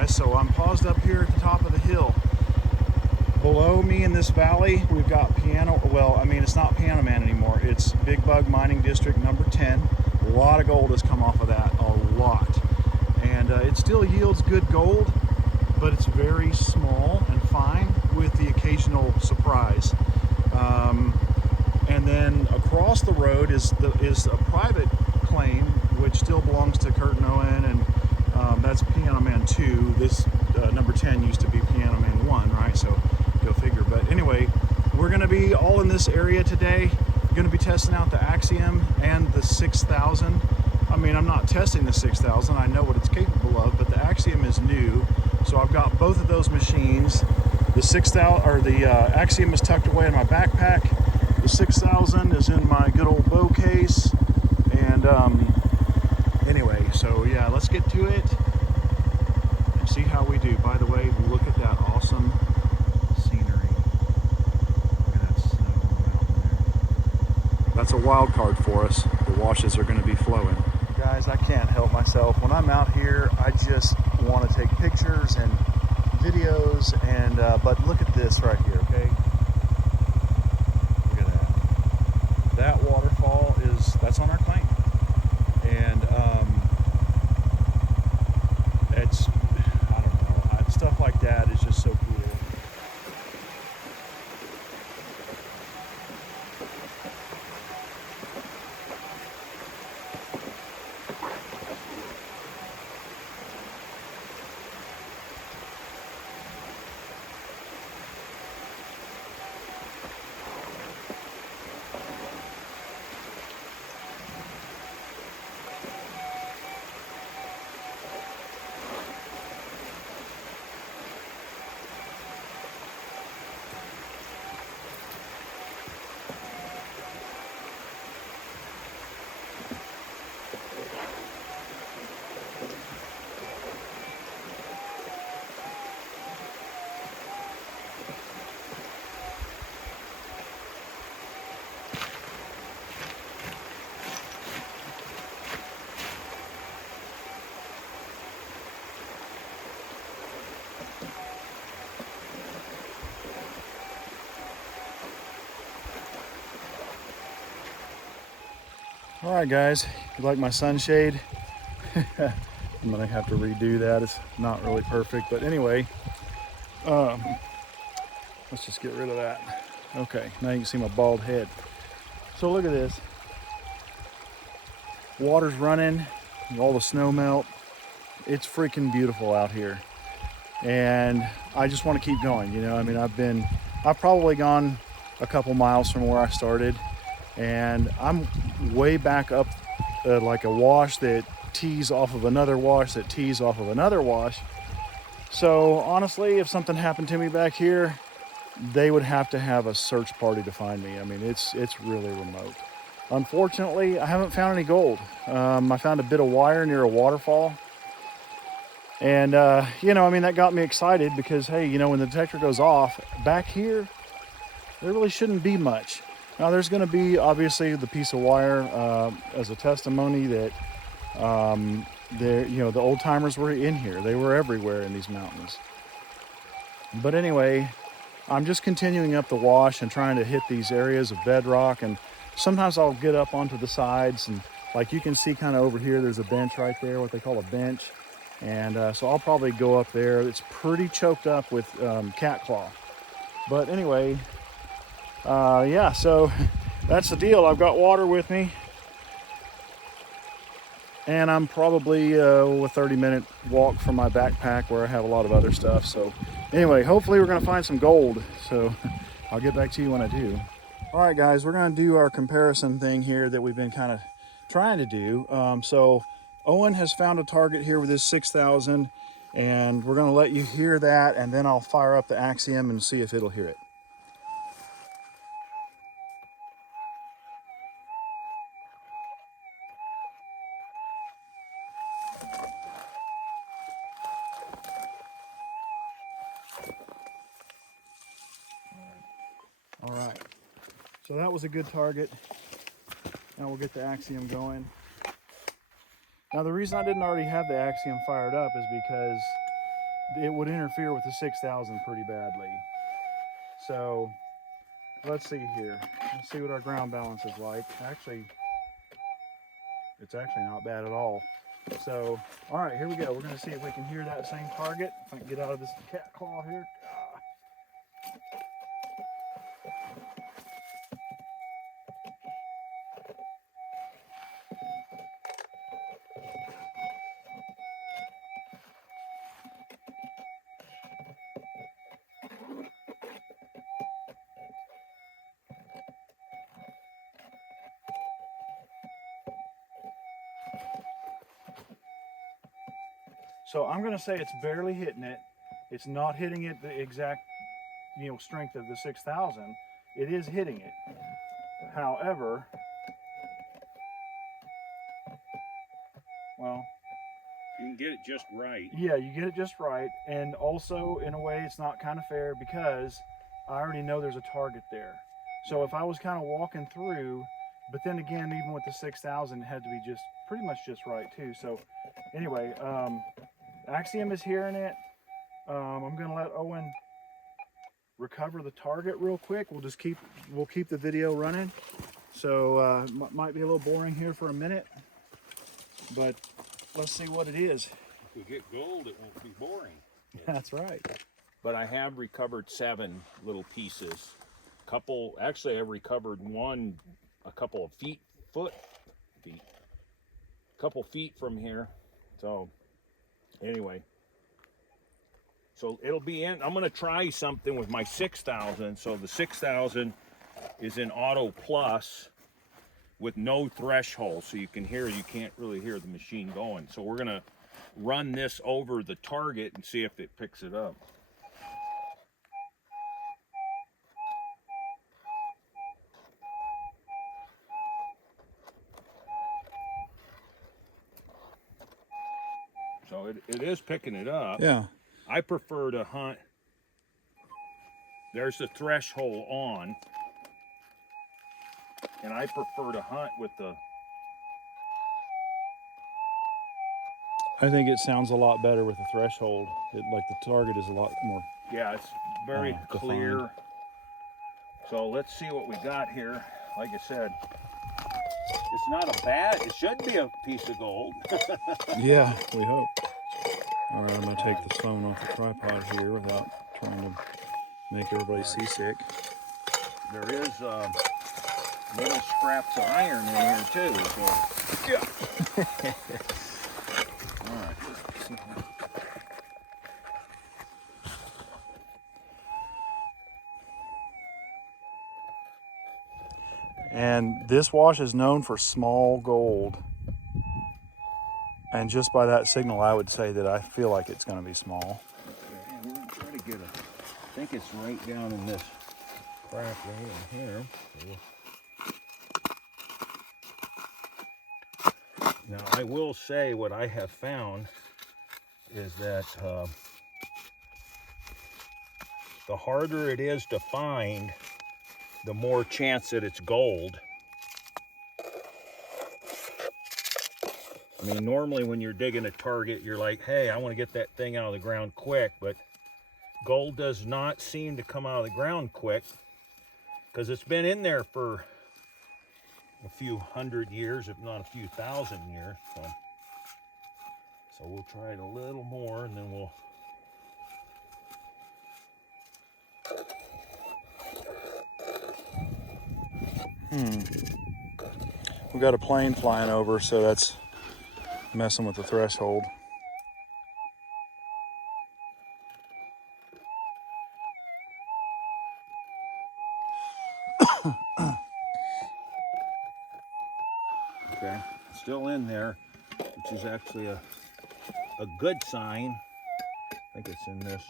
guys. So I'm paused up here at the top of the hill. Below me in this valley, we've got it's not Piano Man anymore. It's Big Bug Mining District number 10. A lot of gold has come off of that, a lot. And it still yields good gold, but it's very small and fine with the occasional surprise. And then across the road is a private claim, which still belongs to Kurt and Owen, and that's Piano Man 2. This number 10 used to be Piano Man 1, right? So go figure. But anyway, we're going to be all in this area today. We're going to be testing out the Axiom and the 6000. I mean, I'm not testing the 6000. I know what it's capable of, but the Axiom is new. So I've got both of those machines. The 6000 or the Axiom is tucked away in my backpack. The 6000 is in my good old bow case. And anyway, so yeah, let's get to it and see how we do. By the way, look at that awesome scenery. Look at that snow on the mountain there. That's a wild card for us. The washes are going to be flowing. Guys, I can't help myself. When I'm out here, I just want to take pictures and videos, and but look at this right here, okay? Look at that. That waterfall that's on our claim. And I don't know, stuff like that is just so cool. All right, guys, you like my sunshade? I'm gonna have to redo that. It's not really perfect, but anyway, let's just get rid of that. Okay, now you can see my bald head. So look at this. Water's running, all the snow melt. It's freaking beautiful out here. And I just want to keep going, you know. I mean, I've probably gone a couple miles from where I started, and I'm way back up like a wash that tees off of another wash that tees off of another wash. So honestly, if something happened to me back here, they would have to have a search party to find me. I mean, it's really remote. Unfortunately, I haven't found any gold. I found a bit of wire near a waterfall. And, you know, I mean, that got me excited because, hey, you know, when the detector goes off, back here, there really shouldn't be much. Now, there's going to be, obviously, the piece of wire as a testimony that, you know, the old-timers were in here. They were everywhere in these mountains. But anyway, I'm just continuing up the wash and trying to hit these areas of bedrock. And sometimes I'll get up onto the sides. And like you can see kind of over here, there's a bench right there, what they call a bench. And so I'll probably go up there. It's pretty choked up with cat claw. But anyway, yeah, so that's the deal. I've got water with me. And I'm probably a 30-minute walk from my backpack where I have a lot of other stuff. So anyway, hopefully we're going to find some gold. So I'll get back to you when I do. All right, guys, we're going to do our comparison thing here that we've been kind of trying to do. So Owen has found a target here with his 6000, and we're going to let you hear that, and then I'll fire up the Axiom and see if it'll hear it. All right, so that was a good target. Now we'll get the Axiom going. Now the reason I didn't already have the Axiom fired up is because it would interfere with the 6000 pretty badly. So let's see here. Let's see what our ground balance is like. Actually, it's actually not bad at all. So, all right, here we go. We're going to see if we can hear that same target. If I can get out of this cat claw here. So I'm going to say it's barely hitting it. It's not hitting it the exact, strength of the 6000. It is hitting it. However, well, you can get it just right. Yeah, you get it just right. And also, in a way, it's not kind of fair because I already know there's a target there. So if I was kind of walking through, but then again, even with the 6000, it had to be just pretty much just right too. So anyway, Axiom is hearing it. I'm going to let Owen recover the target real quick. We'll keep the video running. So might be a little boring here for a minute, but let's see what it is. If we get gold, it won't be boring. That's right. But I have recovered 7 little pieces. Actually I've recovered a couple of feet from here. So anyway, so it'll be in. I'm gonna try something with my 6000. So the 6000 is in auto plus with no threshold, so you can't really hear the machine going. So we're gonna run this over the target and see if it picks it up. So it is picking it up. Yeah. I prefer to hunt. There's the threshold on, and I prefer to hunt with the. I think it sounds a lot better with the threshold. Like the target is a lot more. Yeah, it's very clear. Defined. So let's see what we got here. Like I said, it's not a bad. It should be a piece of gold. Yeah, we hope. All right, I'm gonna take the phone off the tripod here without trying to make everybody seasick. There is little scraps of iron in here too. So yeah. All right. Let's see. And this wash is known for small gold. And just by that signal, I would say that I feel like it's going to be small. Okay, we're going to try to get I think it's right down in this crack right in here. Now, I will say what I have found is that the harder it is to find, the more chance that it's gold. I mean, normally when you're digging a target, you're like, hey, I want to get that thing out of the ground quick, but gold does not seem to come out of the ground quick because it's been in there for a few hundred years, if not a few thousand years. So we'll try it a little more and then we'll. We got a plane flying over, so that's messing with the threshold. Okay, still in there, which is actually a good sign. I think it's in this.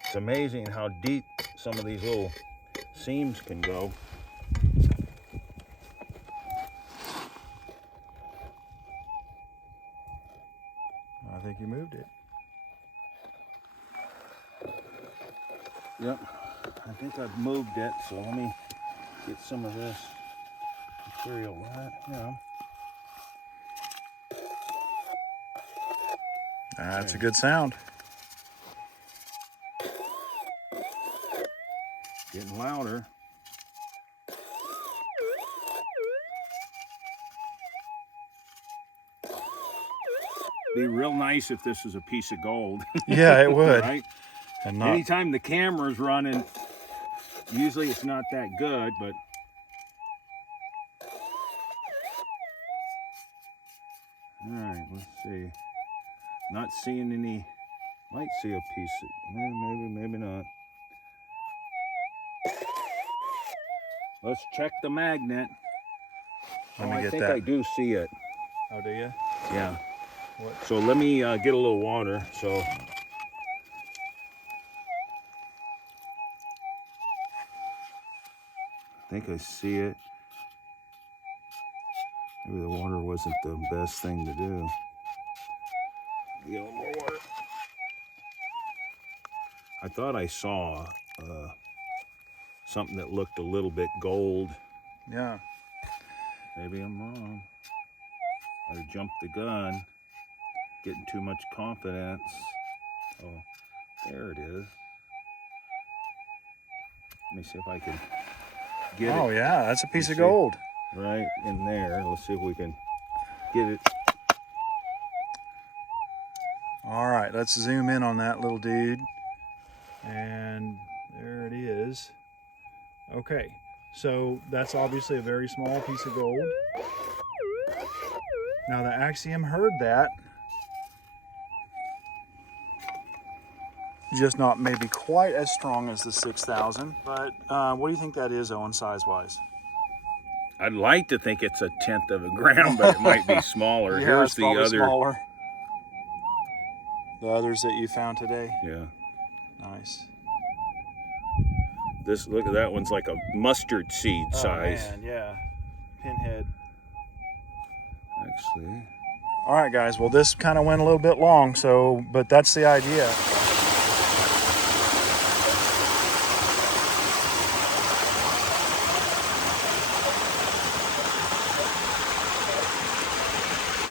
It's amazing how deep some of these little seams can go. I think you moved it. Yep. I think I've moved it, so let me get some of this material. That's a good sound. Getting louder. Be real nice if this was a piece of gold. Yeah, it would. Right? And not, anytime the camera's running, usually it's not that good, but all right, let's see. Not seeing any. Might see a piece of, maybe not. Let's check the magnet. let me I get think that. I do see it. Oh, do you? Yeah. What? So let me get a little water. So I think I see it. Maybe the water wasn't the best thing to do. Get a little more water. I thought I saw something that looked a little bit gold. Yeah. Maybe I'm wrong. I jumped the gun, getting too much confidence. Oh, there it is. Let me see if I can get it. Oh, yeah, that's a piece of see. gold. Right in there. Let's see if we can get it. All right, let's zoom in on that little dude. And there it is. Okay, so that's obviously a very small piece of gold. Now the Axiom heard that. Just not maybe quite as strong as the 6000, but what do you think that is, Owen, size-wise? I'd like to think it's a 1/10 of a gram, but it might be smaller. Yeah, Here's it's the probably other. smaller. The others that you found today? Yeah. Nice. This, look at that one's like a mustard seed size. Oh man, yeah. Pinhead. Actually. All right, guys. Well, this kind of went a little bit long, but that's the idea.